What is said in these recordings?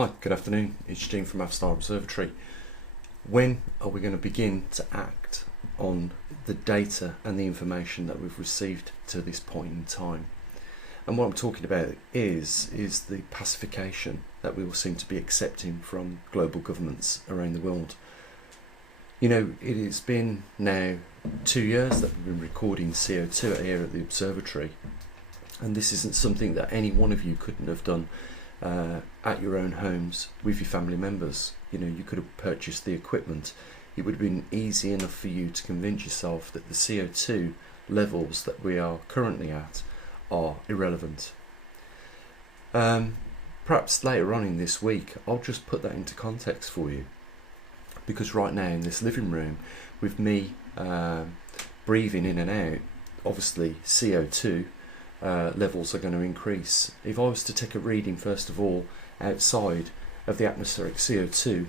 Hi, good afternoon. It's Gene from maverickstar Observatory. When are we going to begin to act on the data and the information that we've received to this point in time? And what I'm talking about is the pacification that we all seem to be accepting from global governments around the world. You know, it has been now 2 years that we've been recording CO2 here at the observatory, and this isn't something that any one of you couldn't have done at your own homes with your family members. You know, you could have purchased the equipment. It would have been easy enough for you to convince yourself that the CO2 levels that we are currently at are irrelevant. Perhaps later on in this week I'll just put that into context for you, because right now in this living room with me breathing in and out, obviously CO2 levels are going to increase. If I was to take a reading first of all outside of the atmospheric CO2,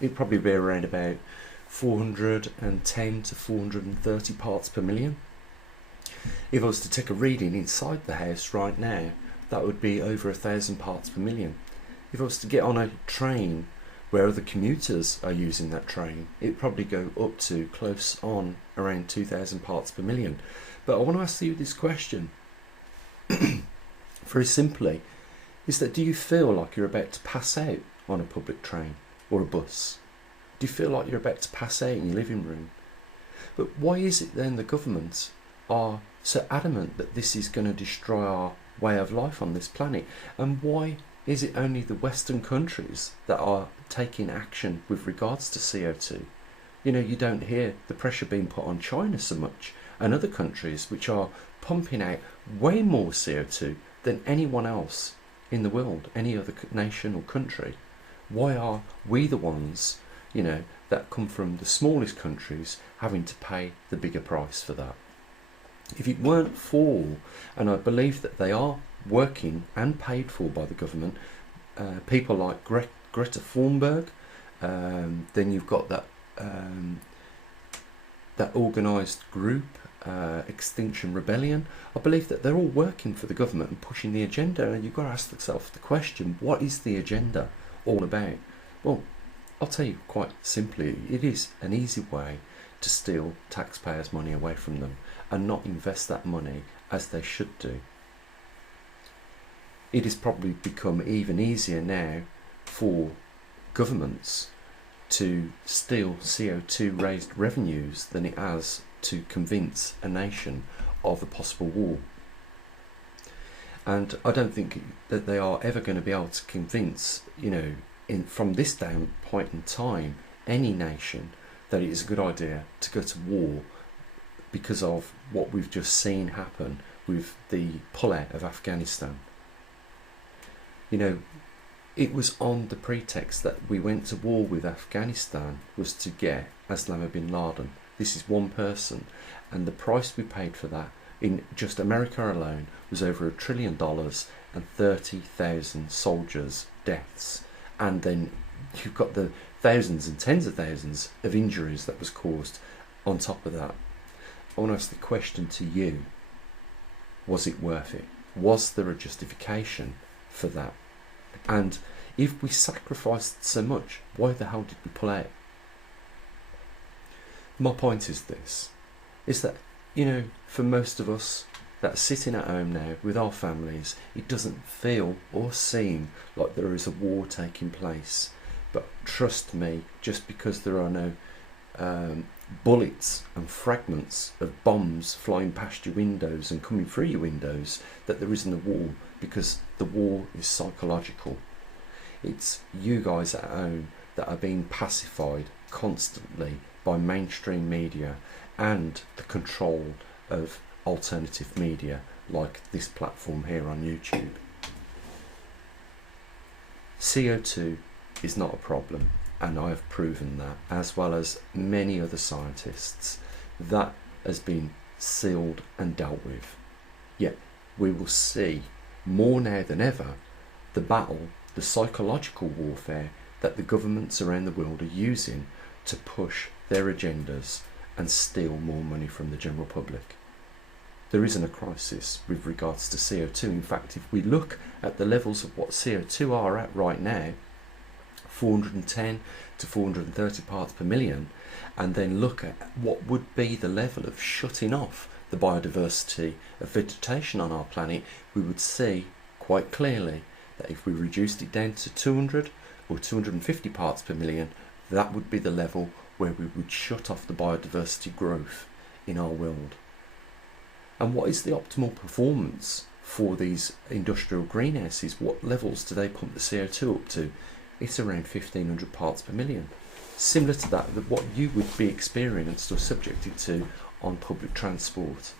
it'd probably be around about 410 to 430 parts per million. If I was to take a reading inside the house right now, that would be over 1,000 parts per million. If I was to get on a train where other commuters are using that train, it'd probably go up to close on around 2,000 parts per million. But I want to ask you this question very simply, is that do you feel like you're about to pass out on a public train or a bus? Do you feel like you're about to pass out in your living room? But why is it then the governments are so adamant that this is going to destroy our way of life on this planet? And why is it only the Western countries that are taking action with regards to CO2? You know, you don't hear the pressure being put on China so much, and other countries which are pumping out way more CO2 than anyone else in the world, any other nation or country. Why are we the ones, you know, that come from the smallest countries having to pay the bigger price for that? If it weren't for, and I believe that they are working and paid for by the government, people like Greta Thunberg, then you've got that organised group, Extinction Rebellion. I believe that they're all working for the government and pushing the agenda, and you've got to ask yourself the question, what is the agenda all about? Well, I'll tell you quite simply, it is an easy way to steal taxpayers' money away from them and not invest that money as they should do. It has probably become even easier now for governments to steal CO2 raised revenues than it has to convince a nation of a possible war. And I don't think that they are ever going to be able to convince, you know, from this point in time, any nation that it is a good idea to go to war because of what we've just seen happen with the pullout of Afghanistan. You know, it was on the pretext that we went to war with Afghanistan was to get Osama bin Laden. This is one person, and the price we paid for that in just America alone was over $1 trillion and 30,000 soldiers' deaths. And then you've got the thousands and tens of thousands of injuries that was caused on top of that. I want to ask the question to you, was it worth it? Was there a justification for that? And if we sacrificed so much, why the hell did we pull out? My point is this, is that, you know, for most of us that are sitting at home now with our families, it doesn't feel or seem like there is a war taking place. But trust me, just because there are no bullets and fragments of bombs flying past your windows and coming through your windows, that there isn't a war, because the war is psychological. It's you guys at home that are being pacified constantly by mainstream media and the control of alternative media like this platform here on YouTube. CO2 is not a problem, and I have proven that, as well as many other scientists. That has been sealed and dealt with. Yet we will see more now than ever the battle, the psychological warfare that the governments around the world are using to push their agendas and steal more money from the general public. There isn't a crisis with regards to CO2. In fact, if we look at the levels of what CO2 are at right now, 410 to 430 parts per million, and then look at what would be the level of shutting off the biodiversity of vegetation on our planet, we would see quite clearly that if we reduced it down to 200 or 250 parts per million, that would be the level where we would shut off the biodiversity growth in our world. And what is the optimal performance for these industrial greenhouses? What levels do they pump the CO2 up to? It's around 1500 parts per million. Similar to that, what you would be experienced or subjected to on public transport.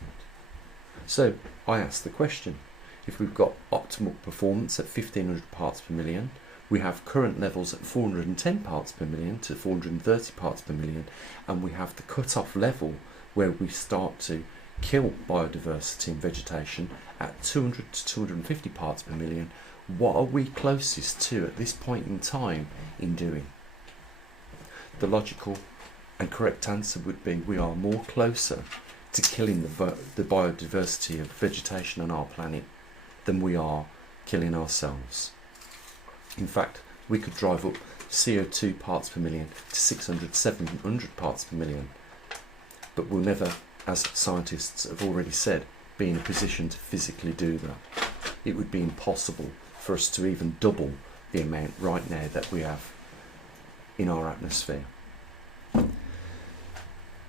So I ask the question, if we've got optimal performance at 1500 parts per million, we have current levels at 410 parts per million to 430 parts per million, and we have the cut-off level where we start to kill biodiversity and vegetation at 200 to 250 parts per million, what are we closest to at this point in time in doing? The logical and correct answer would be we are more closer to killing the biodiversity of vegetation on our planet than we are killing ourselves. In fact, we could drive up CO2 parts per million to 600, 700 parts per million, but we'll never, as scientists have already said, be in a position to physically do that. It would be impossible for us to even double the amount right now that we have in our atmosphere.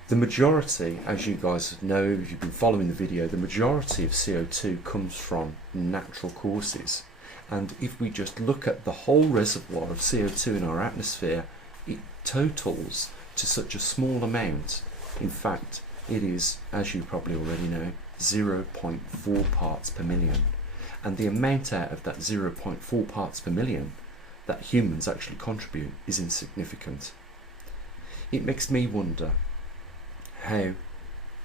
The majority, as you guys know, if you've been following the video, the majority of CO2 comes from natural causes. And if we just look at the whole reservoir of CO2 in our atmosphere, it totals to such a small amount. In fact, it is, as you probably already know, 0.4 parts per million. And the amount out of that 0.4 parts per million that humans actually contribute is insignificant. It makes me wonder how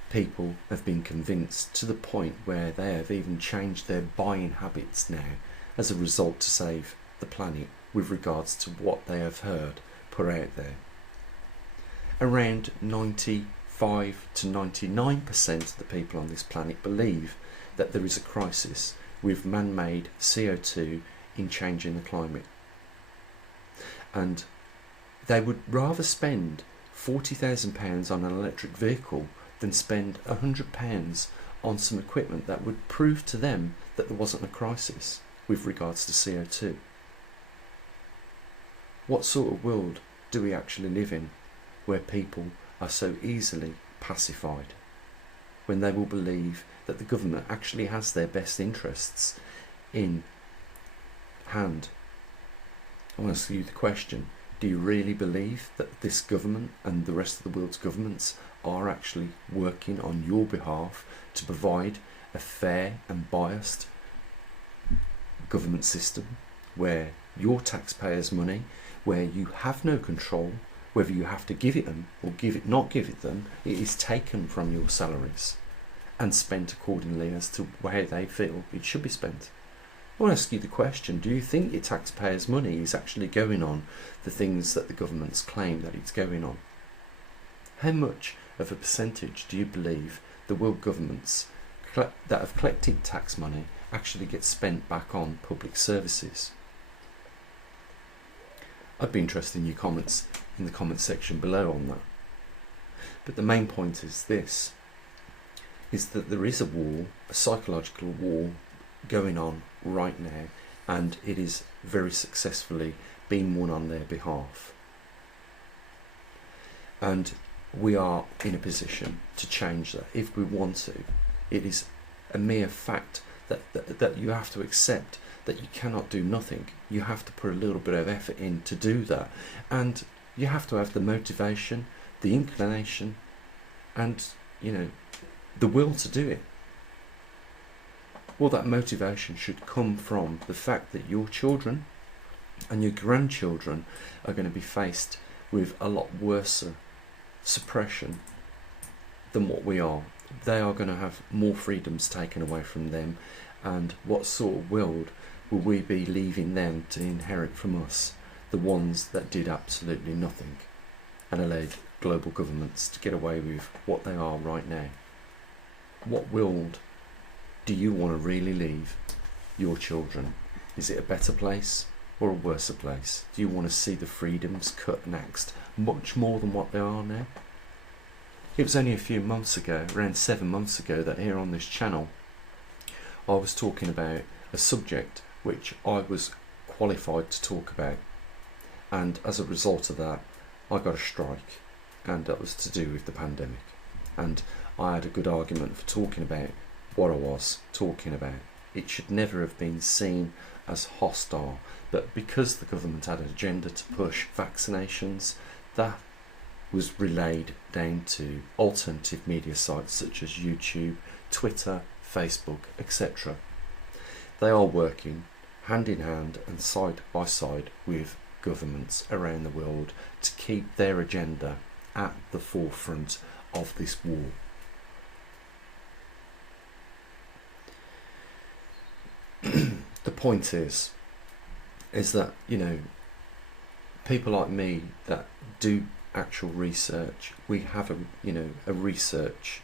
people have been convinced to the point where they have even changed their buying habits now as a result to save the planet with regards to what they have heard put out there. Around 95 to 99% of the people on this planet believe that there is a crisis with man-made CO2 in changing the climate. And they would rather spend £40,000 on an electric vehicle than spend £100 on some equipment that would prove to them that there wasn't a crisis with regards to CO2. What sort of world do we actually live in where people are so easily pacified, when they will believe that the government actually has their best interests in hand? I want to ask you the question, do you really believe that this government and the rest of the world's governments are actually working on your behalf to provide a fair and biased government system where your taxpayers' money, where you have no control, whether you have to give it them or not give it them, it is taken from your salaries and spent accordingly as to how they feel it should be spent? I want to ask you the question, do you think your taxpayers' money is actually going on the things that the governments claim that it's going on? How much of a percentage do you believe the world governments that have collected tax money actually get spent back on public services? I'd be interested in your comments in the comment section below on that. But the main point is this, is that there is a war, a psychological war going on right now, and it is very successfully being won on their behalf. And we are in a position to change that if we want to. It is a mere fact that you have to accept that you cannot do nothing. You have to put a little bit of effort in to do that, and you have to have the motivation, the inclination, and the will to do it. Well, that motivation should come from the fact that your children and your grandchildren are going to be faced with a lot worse suppression than what we are. They are going to have more freedoms taken away from them, and what sort of world will we be leaving them to inherit from us, the ones that did absolutely nothing and allowed global governments to get away with what they are right now? What world do you want to really leave your children? Is it a better place or a worse place? Do you want to see the freedoms cut and axed much more than what they are now? It was only a few months ago, around 7 months ago, that here on this channel I was talking about a subject which I was qualified to talk about, and as a result of that I got a strike, and that was to do with the pandemic, and I had a good argument for talking about what I was talking about. It should never have been seen as hostile, but because the government had an agenda to push vaccinations, that was relayed down to alternative media sites such as YouTube, Twitter, Facebook, etc. They are working hand in hand and side by side with governments around the world to keep their agenda at the forefront of this war. The point is that, you know, people like me that do actual research, we have a research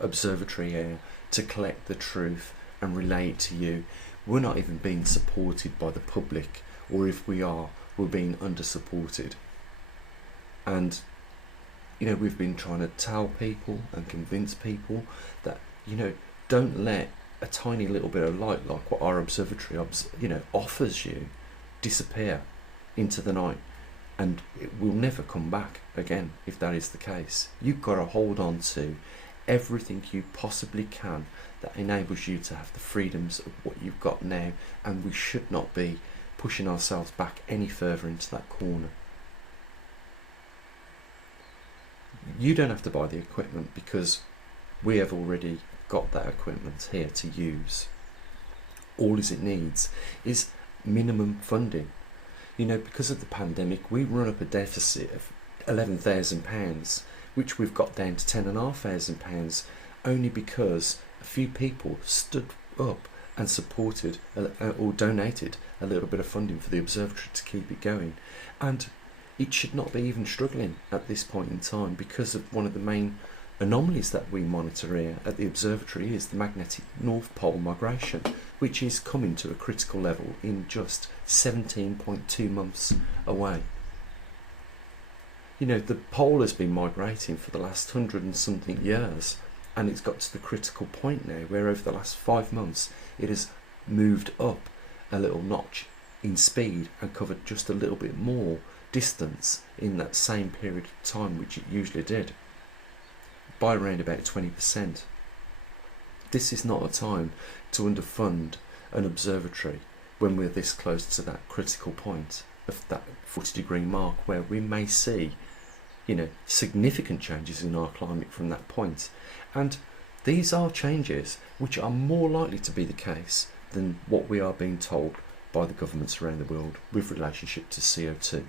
observatory here to collect the truth and relay it to you. We're not even being supported by the public, or if we are, we're being under supported. And you know, we've been trying to tell people and convince people that, you know, don't let a tiny little bit of light like what our observatory offers you disappear into the night, and it will never come back again. If that is the case, you've got to hold on to everything you possibly can that enables you to have the freedoms of what you've got now, and we should not be pushing ourselves back any further into that corner. You don't have to buy the equipment because we have already got that equipment here to use. All it needs is minimum funding. You know, because of the pandemic, we run up a deficit of £11,000, which we've got down to £10,500, only because a few people stood up and supported or donated a little bit of funding for the observatory to keep it going. And it should not be even struggling at this point in time, because of one of the main anomalies that we monitor here at the observatory is the magnetic North Pole migration, which is coming to a critical level in just 17.2 months away. You know, the pole has been migrating for the last 100 and something years, and it's got to the critical point now where over the last 5 months it has moved up a little notch in speed and covered just a little bit more distance in that same period of time which it usually did, by around about 20%. This is not a time to underfund an observatory when we're this close to that critical point of that 40-degree mark, where we may see, you know, significant changes in our climate from that point. And these are changes which are more likely to be the case than what we are being told by the governments around the world with relationship to CO2.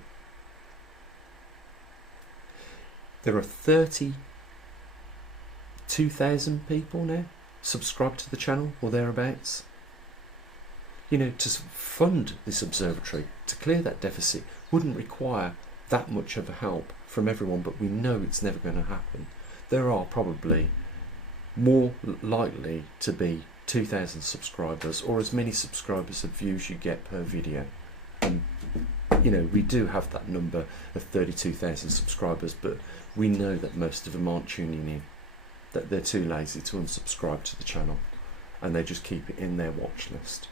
There are 32,000 people now subscribed to the channel or thereabouts. You know, to fund this observatory, to clear that deficit, wouldn't require that much of a help from everyone, but we know it's never going to happen. There are probably more likely to be 2,000 subscribers, or as many subscribers as views you get per video. And you know, we do have that number of 32,000 subscribers, but we know that most of them aren't tuning in, that they're too lazy to unsubscribe to the channel, and they just keep it in their watch list.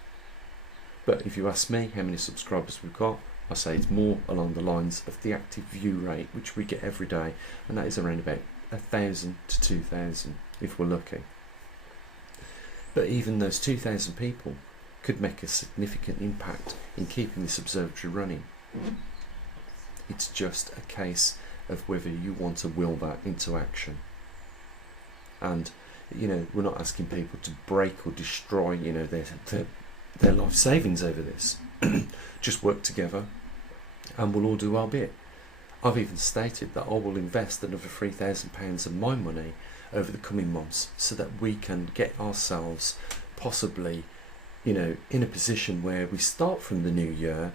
But if you ask me how many subscribers we've got, I say it's more along the lines of the active view rate which we get every day, and that is around about 1,000 to 2,000 if we're lucky. But even those 2,000 people could make a significant impact in keeping this observatory running. It's just a case of whether you want to will that into action. And you know, we're not asking people to break or destroy, you know, their life savings over this. Just work together and we'll all do our bit. I've even stated that I will invest another £3,000 of my money over the coming months so that we can get ourselves possibly, you know, in a position where we start from the new year,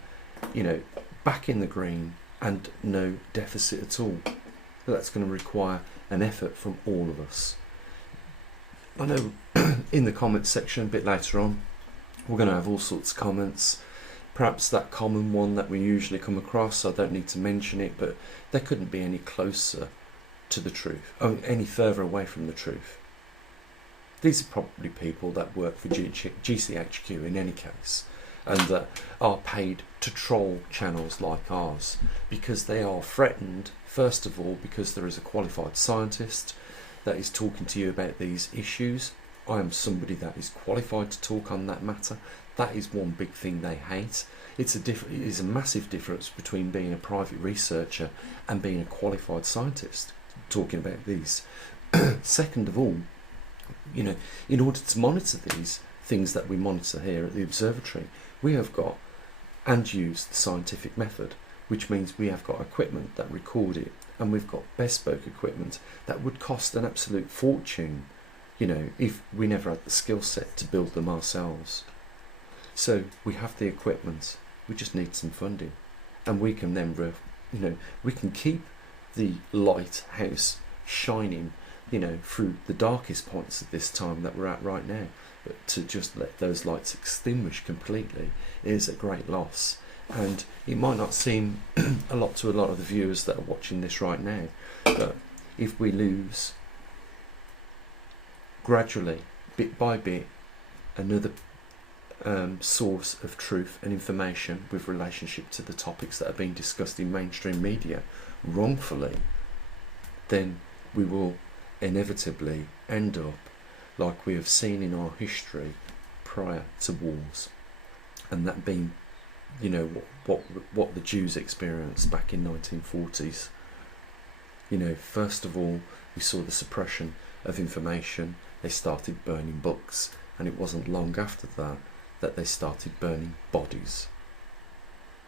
you know, back in the green and no deficit at all. But that's going to require an effort from all of us. I know in the comments section a bit later on we're going to have all sorts of comments. perhaps that common one that we usually come across, I don't need to mention it, but they couldn't be any closer to the truth, any further away from the truth. These are probably people that work for GCHQ in any case, and that are paid to troll channels like ours, because they are threatened, first of all, because there is a qualified scientist that is talking to you about these issues. I am somebody that is qualified to talk on that matter. That is one big thing they hate. It is a massive difference between being a private researcher and being a qualified scientist talking about these. Second of all, you know, in order to monitor these things that we monitor here at the observatory, we have got and use the scientific method, which means we have got equipment that record it, and we've got bespoke equipment that would cost an absolute fortune, you know, if we never had the skill set to build them ourselves. So we have the equipment, we just need some funding, and we can then, you know, we can keep the lighthouse shining, you know, through the darkest points at this time that we're at right now. But to just let those lights extinguish completely is a great loss. And it might not seem a lot to a lot of the viewers that are watching this right now, but if we lose gradually, bit by bit, another source of truth and information with relationship to the topics that are being discussed in mainstream media wrongfully, then we will inevitably end up like we have seen in our history prior to wars, and that being, you know, what the Jews experienced back in 1940s. You know, first of all, we saw the suppression of information. They started burning books, and it wasn't long after that that they started burning bodies.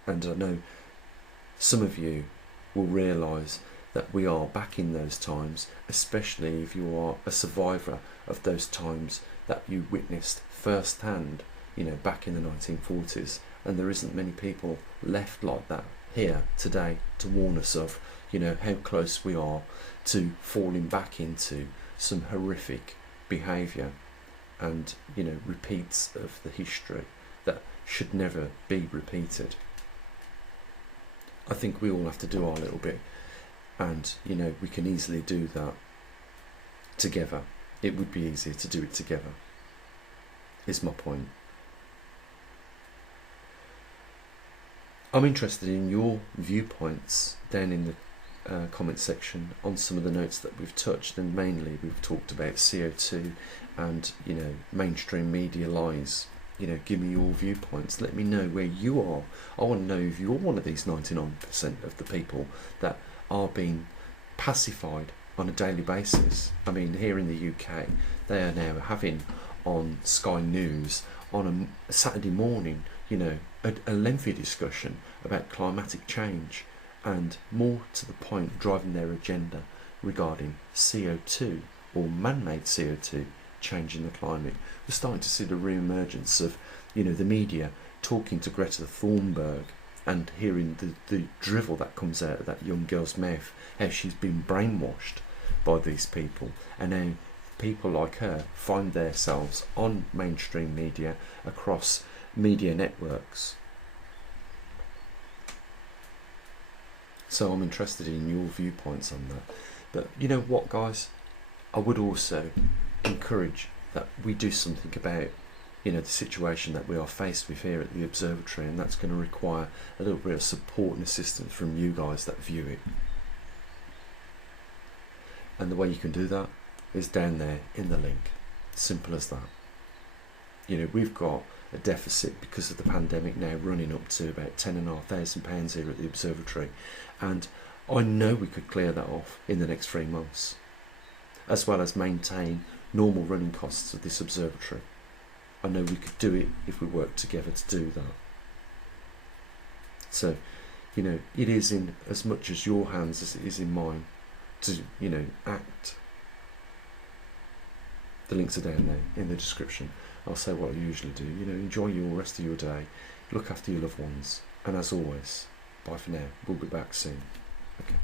And I know some of you will realise that we are back in those times, especially if you are a survivor of those times that you witnessed firsthand, you know, back in the 1940s. And there isn't many people left like that here today to warn us of, you know, how close we are to falling back into some horrific behaviour and, you know, repeats of the history that should never be repeated. I think we all have to do our little bit, and, you know, we can easily do that together. It would be easier to do it together, is my point. I'm interested in your viewpoints down in the comment section on some of the notes that we've touched, and mainly we've talked about CO2 and, you know, mainstream media lies. You know, give me your viewpoints. Let me know where you are. I want to know if you're one of these 99% of the people that are being pacified on a daily basis. I mean, here in the UK, they are now having on Sky News on a Saturday morning, you know, a lengthy discussion about climatic change, and more to the point, driving their agenda regarding CO2 or man-made CO2 changing the climate. We're starting to see the re-emergence of, you know, the media talking to Greta Thunberg and hearing the drivel that comes out of that young girl's mouth, how she's been brainwashed by these people, and how people like her find themselves on mainstream media across media networks. So I'm interested in your viewpoints on that. But you know what, guys, I would also encourage that we do something about, you know, the situation that we are faced with here at the observatory, and that's going to require a little bit of support and assistance from you guys that view it. And the way you can do that is down there in the link. Simple as that. You know, we've got a deficit because of the pandemic now running up to about £10,500 here at the observatory, and I know we could clear that off in the next 3 months, as well as maintain normal running costs of this observatory. I know we could do it if we work together to do that. So, you know, it is in as much as your hands as it is in mine to, you know, act. The links are down there in the description. I'll say what I usually do. You know, enjoy your rest of your day, look after your loved ones, and as always, bye for now. We'll be back soon. Okay.